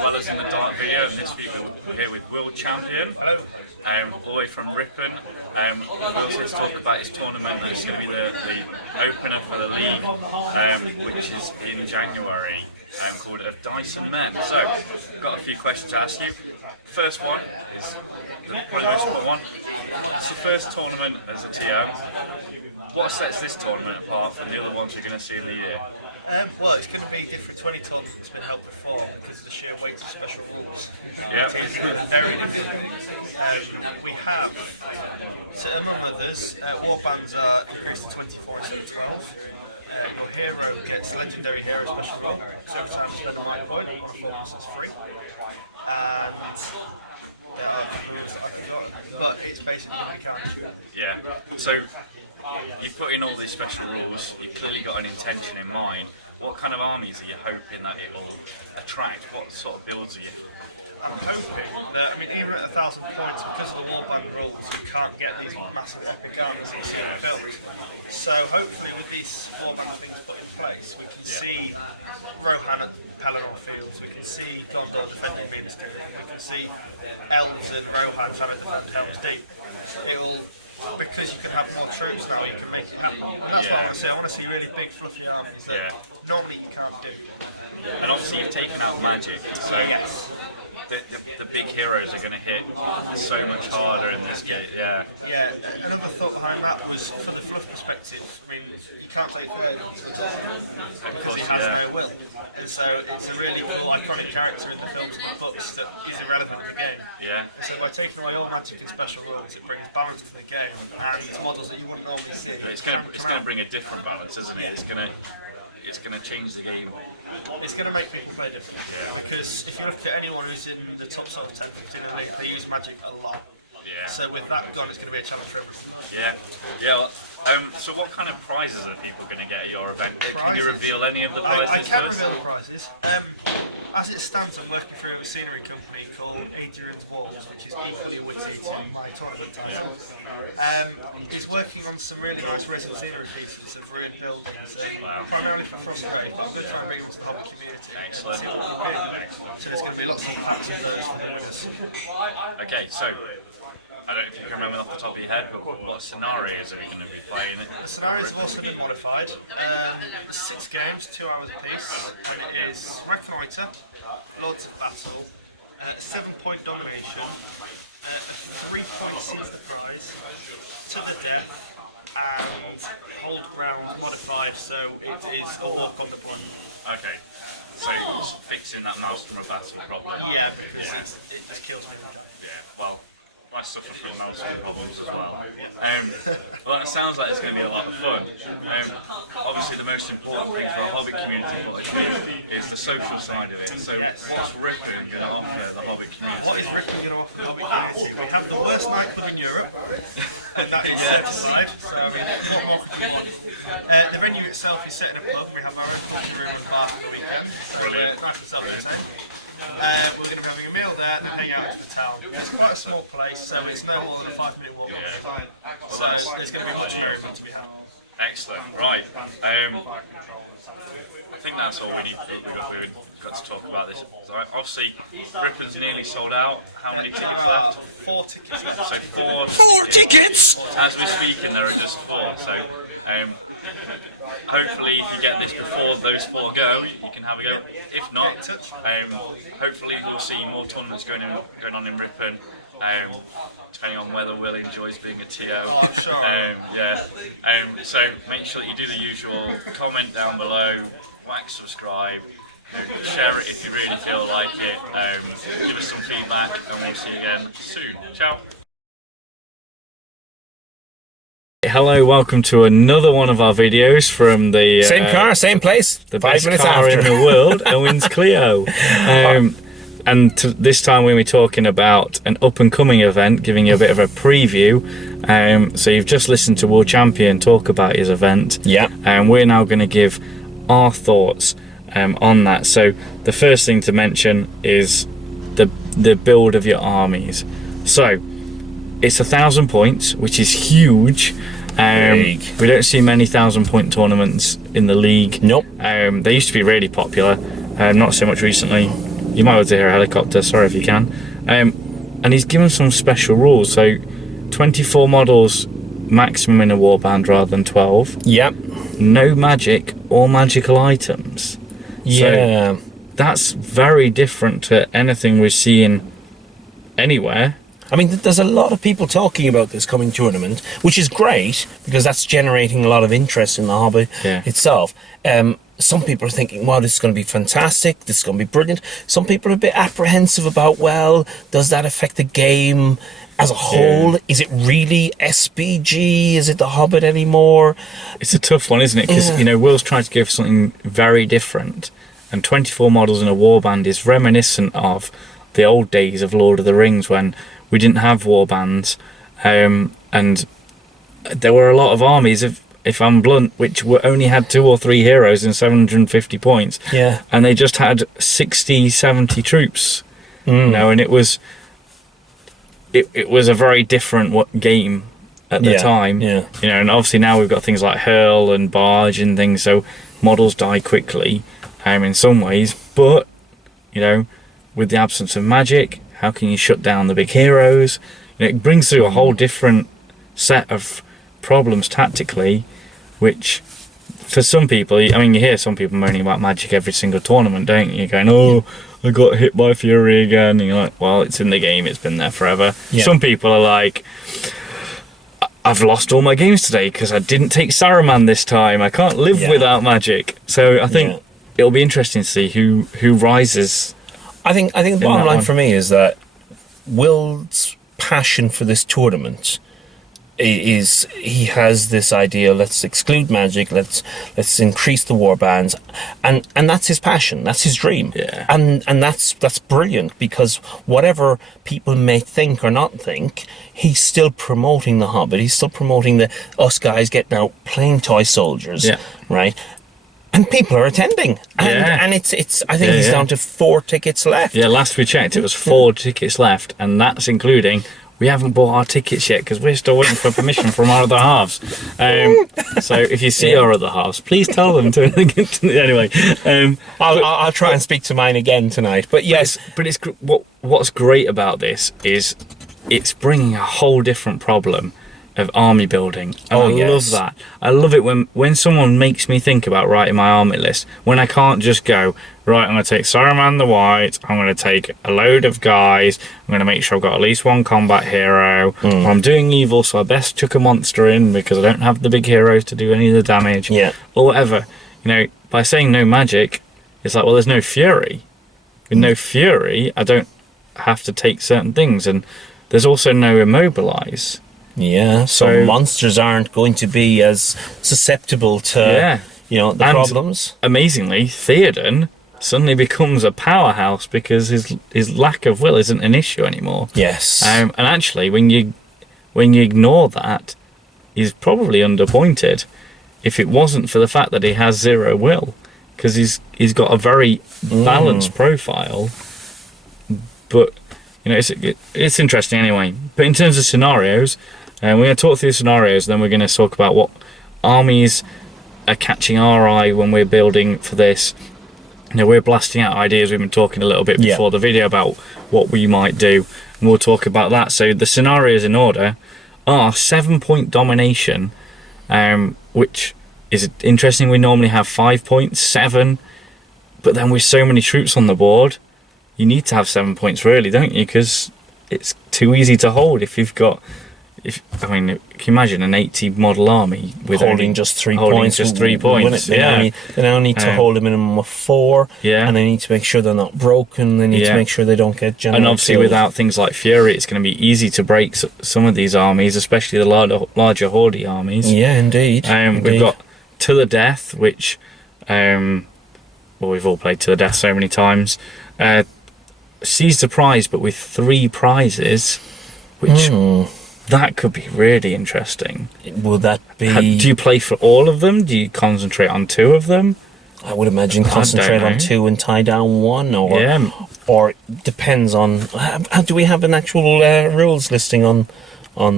Dwellers in the Dark video, and this week we're here with World Champion, all the way from Rippon. Will's here to talk about his tournament. That's going to be the opener for the league, which is in January, called a Dyson Men. So, I've got a few questions to ask you. First one is probably the most important one. It's your first tournament as a TO. What sets this tournament apart from the other ones we're going to see in the year? Well, it's going to be different to any tournament that's been held before because of the sheer weight of special rules. Yeah. It is very different. We have, so among others, warbands are increased to 24 instead of 12. Your hero gets legendary hero special rule, so every time you spend my point on a performance, it's free. And but it's basically a counter. Yeah. So you've put in all these special rules. You've clearly got an intention in mind. What kind of armies are you hoping that it will attract? What sort of builds are you? I'm hoping that, even at 1,000 points, because of the warband rules, you can't get these massive epic armies that you see in the films. So hopefully with these warbands being put in place, we can see Rohan at Pelennor Fields, we can see Gondor defending Venus Tirith, we can see Elves and Rohan trying to defend Helm's Deep. Because you can have more troops now, you can make it happen. And that's what I want to see. I want to see really big, fluffy armies that normally you can't do. And obviously you've taken out magic, so yes. The big heroes are going to hit so much harder in this game. Yeah. Yeah. Another thought behind that was for the fluff perspective. You can't play because he has no will, and so it's a really iconic character in the films and the books that is irrelevant in the game. Yeah. So by taking away all magic and special rules, it brings balance to the game and it's models that you wouldn't normally see. It's going to bring a different balance, isn't it? It's going to change the game. It's going to make people play differently, because if you look at anyone who's in the top sort of 10, 15 in the league, they use magic a lot. Yeah. So with that gone, it's going to be a challenge for everyone. Yeah. Yeah. Well, so what kind of prizes are people going to get at your event? Can you reveal any of the prizes? I can reveal the prizes. As it stands, I'm working for a scenery company called Adrian's Walls, which is equally witty to my tournament title. He's working on some really nice resin scenery pieces of ruined buildings, primarily for Frostgrave, but I'm going to try and bring them to the hobby community. Excellent. So there's going to be lots of packs of those. Okay, so I don't know if you can remember off the top of your head, but what scenarios are we going to be playing? The scenarios have also been modified. 6 games, 2 hours apiece. When it is Reconnoiter, Lords of Battle, 7-point domination, 3-point seize the prize, to the death, and hold ground modified, so it is a walk on the block. Okay, so it's fixing that mouse from a battle problem. Yeah, because it just kills me. Yeah, well, I suffer from mouse problems as well. Well, it sounds like it's going to be a lot of fun. Obviously, the most important thing for our Hobbit community is the social side of it. So, what's Rippon going to offer the Hobbit community? What is Rippon going to offer the Hobbit community? We have the worst nightclub in Europe, and that is set aside. So, the venue itself is set in a pub. We have our own coffee room and bar for the weekend. Brilliant. Nice and self-contained. We're going to be having a meal there and hang out to the town. It's quite a small place, so it's no more than a 5-minute walk. So there's going to be much merriment to be had. Excellent. Right. I think that's all we've got to talk about this. So obviously, Rippon's nearly sold out. How many tickets left? 4 tickets left. So 4 tickets! As we're speaking, there are just 4. So hopefully, if you get this before those 4 go, you can have a go. If not, hopefully we'll see more tournaments going on in Rippon. Depending on whether Will enjoys being a TO. Oh, I'm sure. So make sure that you do the usual, comment down below, whack subscribe, share it if you really feel like it, give us some feedback, and we'll see you again soon. Ciao. Hello, welcome to another one of our videos from the same car, same place, the 5 best minutes car after. in the world, Owen's Clio. And this time we're going to be talking about an up-and-coming event, giving you a bit of a preview. So you've just listened to World Champion talk about his event. Yeah. And we're now going to give our thoughts on that. So the first thing to mention is the build of your armies. So it's 1,000 points, which is huge. We don't see many 1,000-point tournaments in the league. Nope. They used to be really popular, not so much recently. You might want to hear a helicopter. Sorry if you can. And he's given some special rules. So 24 models maximum in a warband rather than 12. Yep. No magic or magical items. Yeah. So that's very different to anything we're seeing anywhere. I mean, there's a lot of people talking about this coming tournament, which is great because that's generating a lot of interest in the hobby itself. Some people are thinking, wow, this is going to be fantastic, this is going to be brilliant. Some people are a bit apprehensive about, well, does that affect the game as a whole? Yeah. Is it really SBG? Is it the Hobbit anymore? It's a tough one, isn't it? Because, you know, Will's trying to give something very different. And 24 models in a warband is reminiscent of the old days of Lord of the Rings when we didn't have warbands. And there were a lot of armies, if I'm blunt, which only had 2 or 3 heroes and 750 points. Yeah. And they just had 60, 70 troops. You know, and it was a very different game at the time. Yeah. You know, and obviously now we've got things like Hurl and Barge and things, so models die quickly in some ways. But, you know, with the absence of magic, how can you shut down the big heroes? You know, it brings through a whole different set of problems tactically, which for some people, I mean, you hear some people moaning about magic every single tournament, don't you? Going, oh, I got hit by Fury again. And you're like, well, it's in the game, it's been there forever. Yeah. Some people are like, I've lost all my games today because I didn't take Saruman this time. I can't live without magic. So I think it'll be interesting to see who rises. I think the bottom line for me is that Will's passion for this tournament is he has this idea, let's exclude magic, let's increase the warbands, and that's his passion, that's his dream. And that's brilliant, because whatever people may think or not think, he's still promoting the Hobbit, he's still promoting us guys getting out playing toy soldiers, right? And people are attending, and it's. I think he's down to 4 tickets left. Yeah, last we checked, it was 4 tickets left, and that's including. We haven't bought our tickets yet because we're still waiting for permission from our other halves. So if you see our other halves, please tell them to. Anyway, I'll try and speak to mine again tonight. But yes, but it's what's great about this is it's bringing a whole different problem of army building. And I love that. I love it when someone makes me think about writing my army list, when I can't just go, right, I'm going to take Saruman the White, I'm going to take a load of guys, I'm going to make sure I've got at least 1 combat hero, or I'm doing evil, so I best chuck a monster in because I don't have the big heroes to do any of the damage, or whatever. You know, by saying no magic, it's like, well, there's no fury. With no fury, I don't have to take certain things, and there's also no immobilize. Yeah, so monsters aren't going to be as susceptible to, you know, the problems. Amazingly, Theoden suddenly becomes a powerhouse because his lack of will isn't an issue anymore. Yes. And actually, when you ignore that, he's probably underpointed if it wasn't for the fact that he has 0 will, because he's got a very balanced profile. But you know, it's interesting anyway. But in terms of scenarios, we're going to talk through scenarios, then we're going to talk about what armies are catching our eye when we're building for this. You know, we're blasting out ideas. We've been talking a little bit before the video about what we might do, and we'll talk about that. So the scenarios in order are 7-point domination, which is interesting. We normally have 5 points, 7, but then with so many troops on the board, you need to have 7 points, really, don't you? Because it's too easy to hold if you've got. I mean, can you imagine an 80 model army with holding just 3 points? Just 3 points. They now need to hold a minimum of 4. Yeah. And they need to make sure they're not broken. They need to make sure they don't get generally And obviously, killed. without things like Fury, it's going to be easy to break some of these armies, especially the larger Horde armies. Yeah, indeed. We've got To the Death, which, well, we've all played To the Death so many times. Seize the Prize, but with 3 prizes, which. That could be really interesting. Will that be... Do you play for all of them? Do you concentrate on 2 of them? I would imagine concentrate on 2 and tie down 1, or depends on... Do we have an actual rules listing on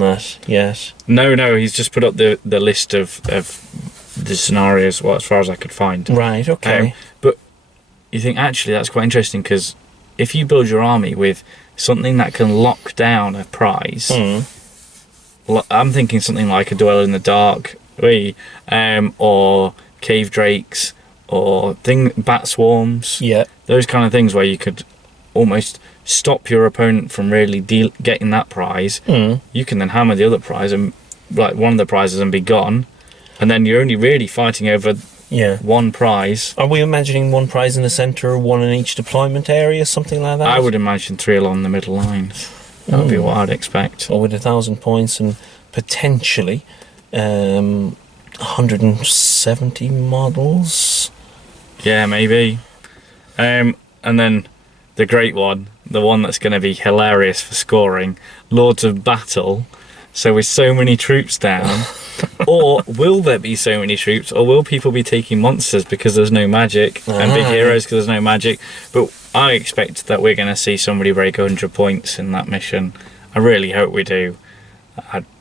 that yet? No, he's just put up the list of the scenarios, well, as far as I could find. Right, okay. But you think, actually, that's quite interesting, because if you build your army with something that can lock down a prize, I'm thinking something like a Dweller in the Dark, or Cave Drakes, or Bat Swarms. Yeah. Those kind of things where you could almost stop your opponent from really getting that prize. You can then hammer the other prize and like one of the prizes and be gone, and then you're only really fighting over one prize. Are we imagining one prize in the centre, one in each deployment area, something like that? I would imagine 3 along the middle lines. That would be what I'd expect. Or with 1,000 points and potentially 170 models. Yeah, maybe. And then the great one, the one that's going to be hilarious for scoring, Lords of Battle. So with so many troops down, or will there be so many troops, or will people be taking monsters because there's no magic, and big heroes because there's no magic? But I expect that we're going to see somebody break 100 points in that mission. I really hope we do.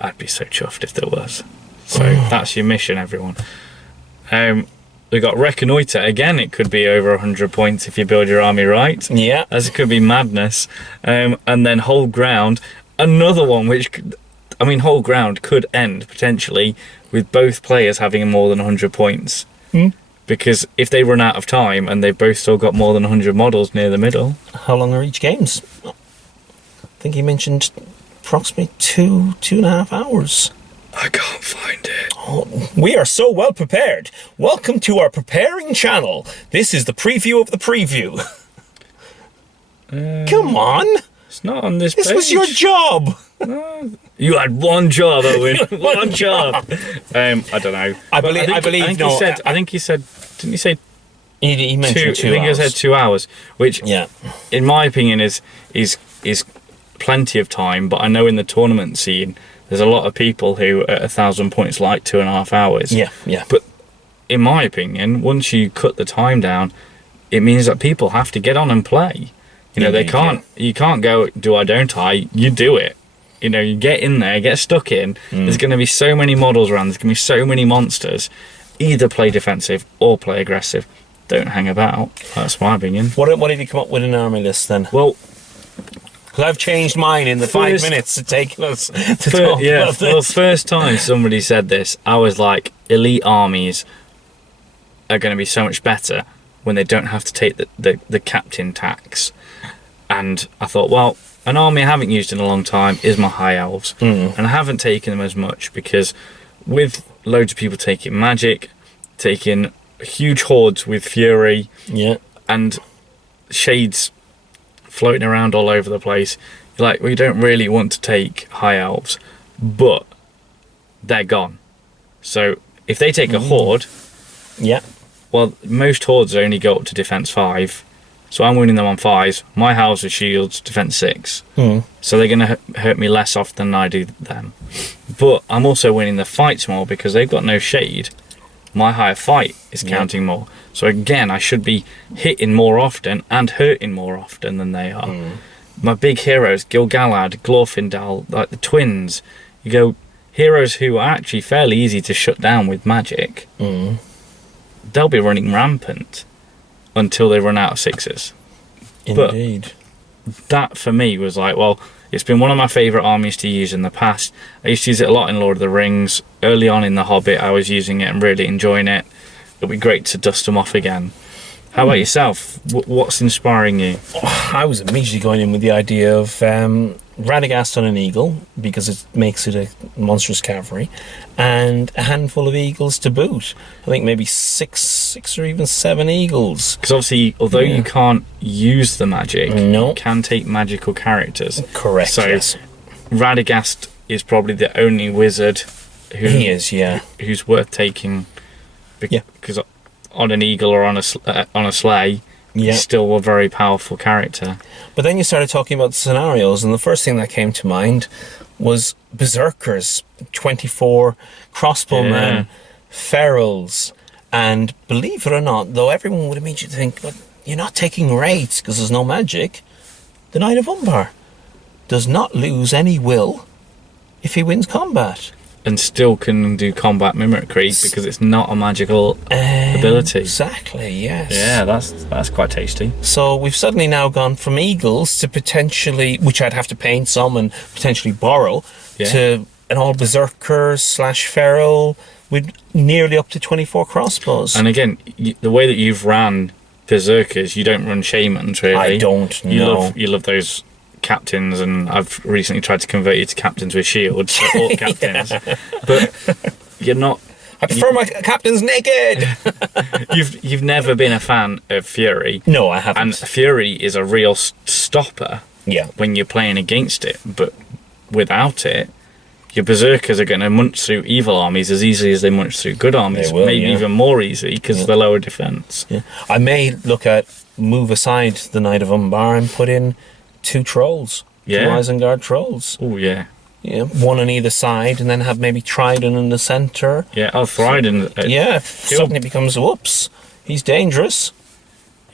I'd be so chuffed if there was. So that's your mission, everyone. We've got Reconnoiter. Again, it could be over 100 points if you build your army right. Yeah. As it could be madness. And then Hold Ground. Another one which... Hold Ground could end, potentially, with both players having more than 100 points. Because if they run out of time and they've both still got more than 100 models near the middle... How long are each games? I think he mentioned approximately 2.5 hours. I can't find it. Oh, we are so well prepared. Welcome to our preparing channel. This is the preview of the preview. Come on. It's not on this page. This was your job. You had one job, Owen. One job. I don't know. I think he said. Didn't he say? He mentioned 2 hours. I think he said 2 hours, which, in my opinion, is plenty of time. But I know in the tournament scene, there's a lot of people who at 1,000 points like 2.5 hours. Yeah. But in my opinion, once you cut the time down, it means that people have to get on and play. They can't. You can't go, do I, don't I? You do it. You get in there, get stuck in. There's going to be so many models around. There's going to be so many monsters. Either play defensive or play aggressive. Don't hang about. That's my opinion. What have you come up with an army list then? Well, because I've changed mine in the 5 minutes it's taken us to talk about this. Well, first time somebody said this, I was like, elite armies are going to be so much better when they don't have to take the captain tax. And I thought, well, an army I haven't used in a long time is my High Elves. And I haven't taken them as much because with loads of people taking magic, taking huge hordes with fury, and shades floating around all over the place, you're like, we don't really want to take High Elves, but they're gone. So if they take a horde, well, most hordes only go up to defense 5. So I'm winning them on 5s. My house with shields, defense 6. So they're going to hurt me less often than I do them. But I'm also winning the fights more because they've got no shade. My higher fight is counting more. So again, I should be hitting more often and hurting more often than they are. My big heroes, Gil-galad, Glorfindel, like the twins. You go, heroes who are actually fairly easy to shut down with magic. They'll be running rampant until they run out of 6s. Indeed. But that for me was like, well, it's been one of my favourite armies to use in the past. I used to use it a lot in Lord of the Rings. Early on in The Hobbit, I was using it and really enjoying it. It'll be great to dust them off again. How about yourself? What's inspiring you? I was immediately going in with the idea of Radagast on an eagle, because it makes it a monstrous cavalry, and a handful of eagles to boot. I think maybe six or even 7 eagles. Because obviously, although you can't use the magic, No. you can take magical characters. Correct, So yes. Radagast is probably the only wizard He is, yeah. who's worth taking. Because on an eagle or on a sleigh, he's still a very powerful character. But then you started talking about scenarios, and the first thing that came to mind was Berserkers, 24 crossbowmen, ferals, and believe it or not, though everyone would immediately think, but you're not taking raids because there's no magic, the Knight of Umbar does not lose any will if he wins combat. And still can do combat mimicry because it's not a magical ability. Exactly, yes. Yeah, that's quite tasty. So we've suddenly now gone from eagles to potentially, which I'd have to paint some and potentially borrow, Yeah. to an all berserker / feral with nearly up to 24 crossbows. And again, the way that you've ran berserkers, you don't run shamans really. I don't know. You love those captains, and I've recently tried to convert you to captains with shields, so orc captains. But you're not. I prefer my captains naked. You've never been a fan of Fury. No, I haven't. And Fury is a real stopper Yeah. when you're playing against it, but without it, your berserkers are going to munch through evil armies as easily as they munch through good armies. They will, maybe yeah. even more easy because of the lower defense. Yeah. I may look at move aside the Knight of Umbar and put in 2 trolls. Yeah. 2 Isengard trolls. Oh yeah. Yeah. One on either side, and then have maybe Trident in the centre. Yeah, Thriden. Yeah. Suddenly becomes, whoops, he's dangerous.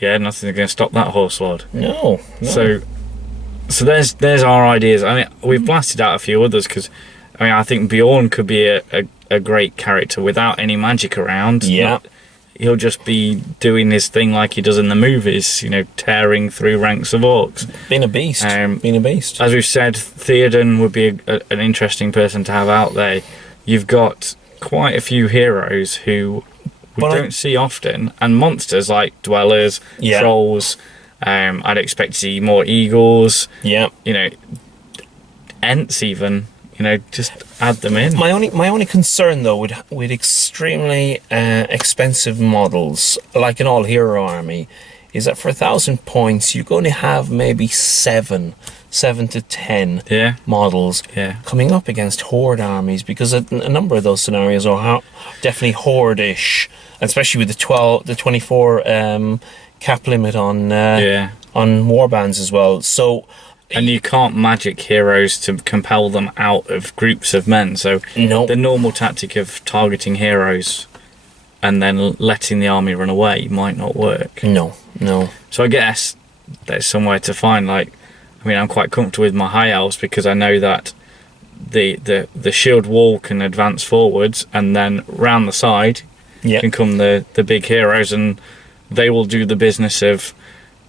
Yeah, nothing's going to stop that horse lord. No. So there's our ideas. I mean, we've blasted out a few others because, I mean, I think Bjorn could be a great character without any magic around. Yeah. He'll just be doing his thing like he does in the movies, tearing through ranks of orcs. Being a beast. Being a beast. As we've said, Theoden would be an interesting person to have out there. You've got quite a few heroes who we don't see often, and monsters like dwellers, trolls. I'd expect to see more eagles. Yeah. Ents even. Just add them in. My only concern though with extremely expensive models, like an all hero army, is that for 1,000 points you're going to have maybe 7 to 10 models coming up against horde armies, because a number of those scenarios are definitely horde-ish, especially with the 24 cap limit on warbands as well. So. And you can't magic heroes to compel them out of groups of men. So the normal tactic of targeting heroes and then letting the army run away might not work. No. So I guess there's somewhere to find, I'm quite comfortable with my high elves because I know that the shield wall can advance forwards, and then round the side can come the big heroes, and they will do the business of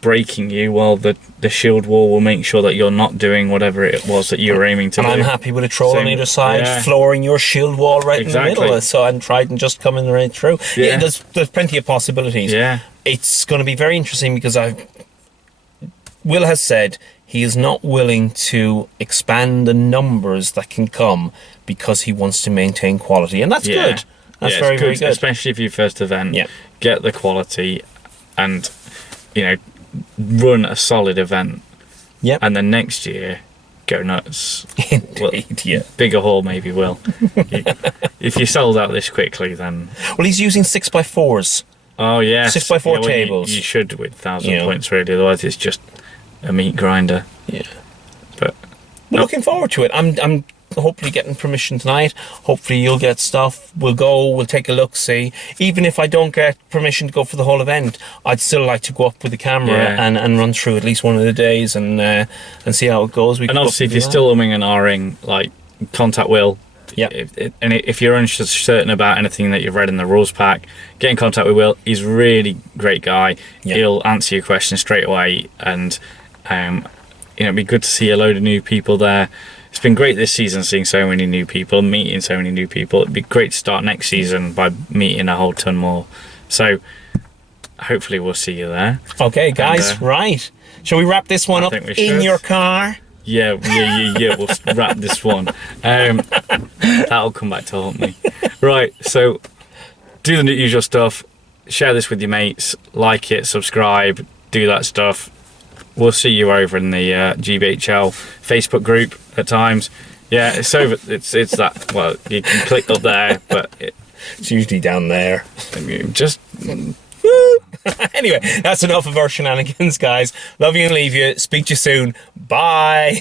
breaking you, while the shield wall will make sure that you're not doing whatever it was that you were aiming to do. And I'm happy with a troll on either side, flooring your shield wall right in the middle, so I'm Trident just coming right through. Yeah, there's plenty of possibilities. Yeah. It's going to be very interesting because Will has said he is not willing to expand the numbers that can come because he wants to maintain quality, and that's good. That's very good, especially if you first event. Get the quality and run a solid event. And then next year go nuts. Indeed, Bigger haul maybe will. If you sold out this quickly, then he's using 6x4s. Oh yeah, 6x4 tables. You should with 1,000 points really, otherwise it's just a meat grinder. But we're looking forward to it. I'm hopefully getting permission tonight. Hopefully you'll get stuff. We'll take a look, see. Even if I don't get permission to go for the whole event, I'd still like to go up with the camera and run through at least one of the days and see how it goes. And obviously if you're still umming and ahhing, contact Will. If you're uncertain about anything that you've read in the rules pack, get in contact with Will. He's a really great guy. He'll answer your questions straight away, and it'd be good to see a load of new people there. It's been great this season seeing so many new people, meeting so many new people. It'd be great to start next season by meeting a whole ton more. So hopefully we'll see you there. Okay, guys, right. Shall we wrap this one up in your car? Yeah, we'll wrap this one. That'll come back to haunt me. Right, so do the usual stuff. Share this with your mates. Like it, subscribe, do that stuff. We'll see you over in the GBHL Facebook group at times. Yeah, it's over. It's that. Well, you can click up there, but it's usually down there. Just anyway, that's enough of our shenanigans, guys. Love you and leave you. Speak to you soon. Bye.